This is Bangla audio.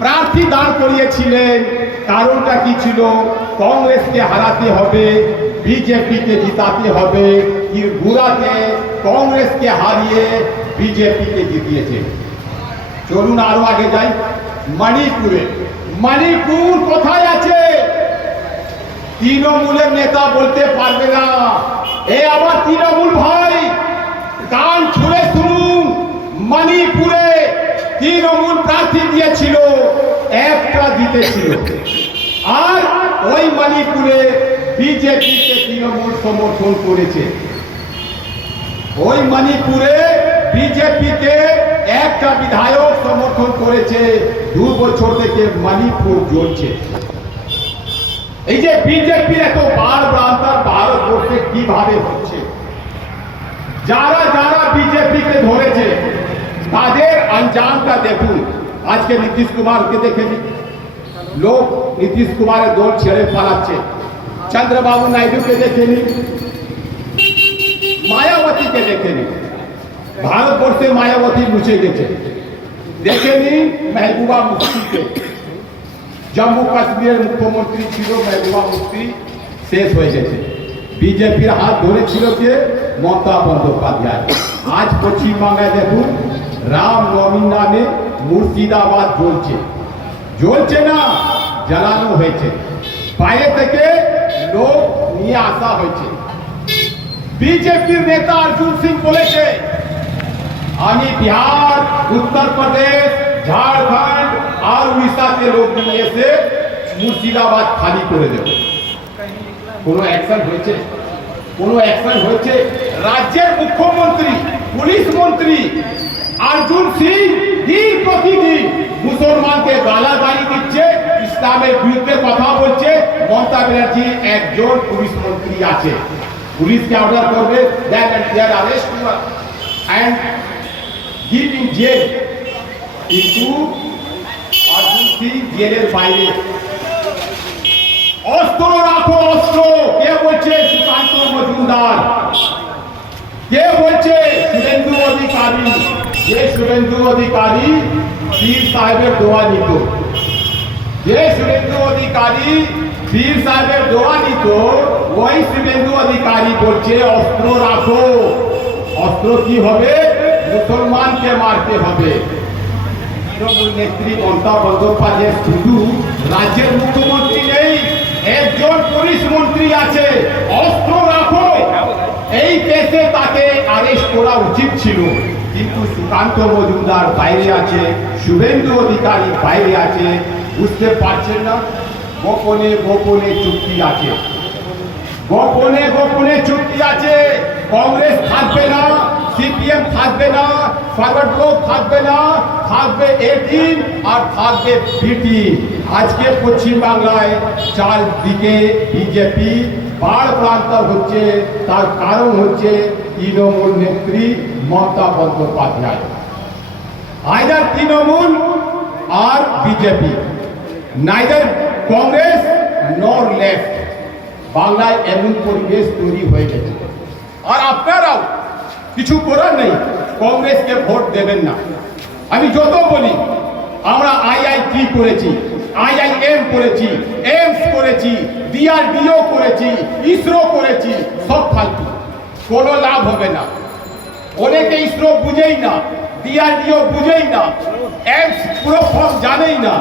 প্রার্থী দাঁড় করিয়েছিলেন। কারণটা কি ছিল? কংগ্রেসকে হারাতে হবে, বিজেপিকে জিতাতে হবে। ত্রিপুরাতে কংগ্রেসকে হারিয়ে বিজেপিকে জিতিয়েছে। চলুন আরও আগে যাই। মণিপুরে। মণিপুর কোথায় আছে? তৃণমূলের নেতা বলতে পারবে না। এ আবার তৃণমূল ভাই। কান ছুঁড়ে শুনুন মণিপুরে তৃণমূল প্রার্থী একটা জিতেছিল আর ওই মণিপুরে বিজেপিকে তৃণমূল সমর্থন করেছে। ওই মণিপুরে বিজেপিকে একটা বিধায়ক সমর্থন করেছে। দু বছর থেকে মণিপুর জ্বলছে। এই যে বিজেপির এত বার প্রান্তার ভারতবর্ষে কীভাবে হচ্ছে? যারা যারা বিজেপিকে ধরেছে, তাদের আঞ্জামটা দেখুন। আজকে নীতিশ কুমারকে দেখে নিন। লোক নীতিশ কুমারের দল ছেড়ে পালাচ্ছে। চন্দ্রবাবু নাইডুকে দেখে মায়াবতীকে দেখে নিন ভারতবর্ষে মায়াবতী মুছে গেছে। দেখে নিন মেহবুবা মুফতিকে। জম্মু কাশ্মীরের মুখ্যমন্ত্রী ছিল মেহবুবা মুফতি, শেষ হয়ে গেছে। বিজেপির হাত ধরেছিল কে? মমতা বন্দ্যোপাধ্যায়। আজ পশ্চিমবাংলায় দেখুন রাম নবমীর নামে মুর্শিদাবাদ জ্বলছে। জ্বলছে না, জ্বালানো হয়েছে। বাইরে থেকে লোক নিয়ে আসা হয়েছে। বিজেপির নেতা অর্জুন সিং বলেছে, আমি বিহার উত্তরপ্রদেশ ঝাড়খণ্ড আর উড়িষ্যাতে লোক নিয়ে এসে মুর্শিদাবাদ খালি করে দেব। কোনো অ্যাকশন হয়েছে? কোনো অ্যাকশন হয়েছে? রাজ্যের মুখ্যমন্ত্রী, পুলিশ মন্ত্রী অর্জুন সিং, দিন প্রতিদিন মুসলমানকে ইসলামের বিরুদ্ধে কথা বলছে। মমতা ব্যানার্জি একজন পুলিশ মন্ত্রী আছে। পুলিশকে অর্ডার করবে। জেলের বাইরে। অস্ত্র রাখো, অস্ত্র। কে বলছে সুকান্ত মজুমদার? কে বলছে শুভেন্দু অধিকারী? যে শুভেন্দু অধিকারী পীর সাহেবের দোয়া নিত। যে শুভেন্দু অধিকারী পীর সাহেবের দোয়া নিত ওই শুভেন্দু অধিকারী বলছে, অস্ত্র রাখো। অস্ত্র কি হবে? মুসলমানকে মারতে হবে। নেত্রী মমতা বন্দ্যোপাধ্যায় শুধু রাজ্যের মুখ্যমন্ত্রী নেই, একজন পুলিশ মন্ত্রী আছে। অস্ত্র রাখো। এই কেসে তাকে অ্যারেস্ট করা উচিত ছিল। কিন্তু সুকান্ত মজুমদার বাইরে আছে, শুভেন্দু অধিকারী বাইরে আছে। বুঝতে পারছেন না? গোপনে গোপনে চুক্তি আছে। গোপনে গোপনে চুক্তি আছে। কংগ্রেস থাকবে না, সিপিএম থাকবে না ফরওয়ার্ড থাকবে না, থাকবে এটিন আর থাকবে বিটি। আজকে পশ্চিমবাংলায় চারদিকে বিজেপি বাড় প্রান্ত হচ্ছে। তার কারণ হচ্ছে তৃণমূল নেত্রী মমতা বন্দ্যোপাধ্যায়। আইদার তৃণমূল আর BJP. Neither Congress nor left বাংলায় এমন পরিবেশ তৈরি হয়ে গেছে। আর আপনারাও কিছু করার নেই, কংগ্রেসকে ভোট দেবেন না। আমি যত বলি, আমরা আইআইটি করেছি আইআইএম করেছি, এমস করেছি ডিআরডিও করেছি, ইসরো করেছি, সব ফালতু। কোনো লাভ হবে না। অনেকে ইসরো বুঝেই না ডিআরডিও বুঝেই না, এমস পুরো ফর্ম জানেই না।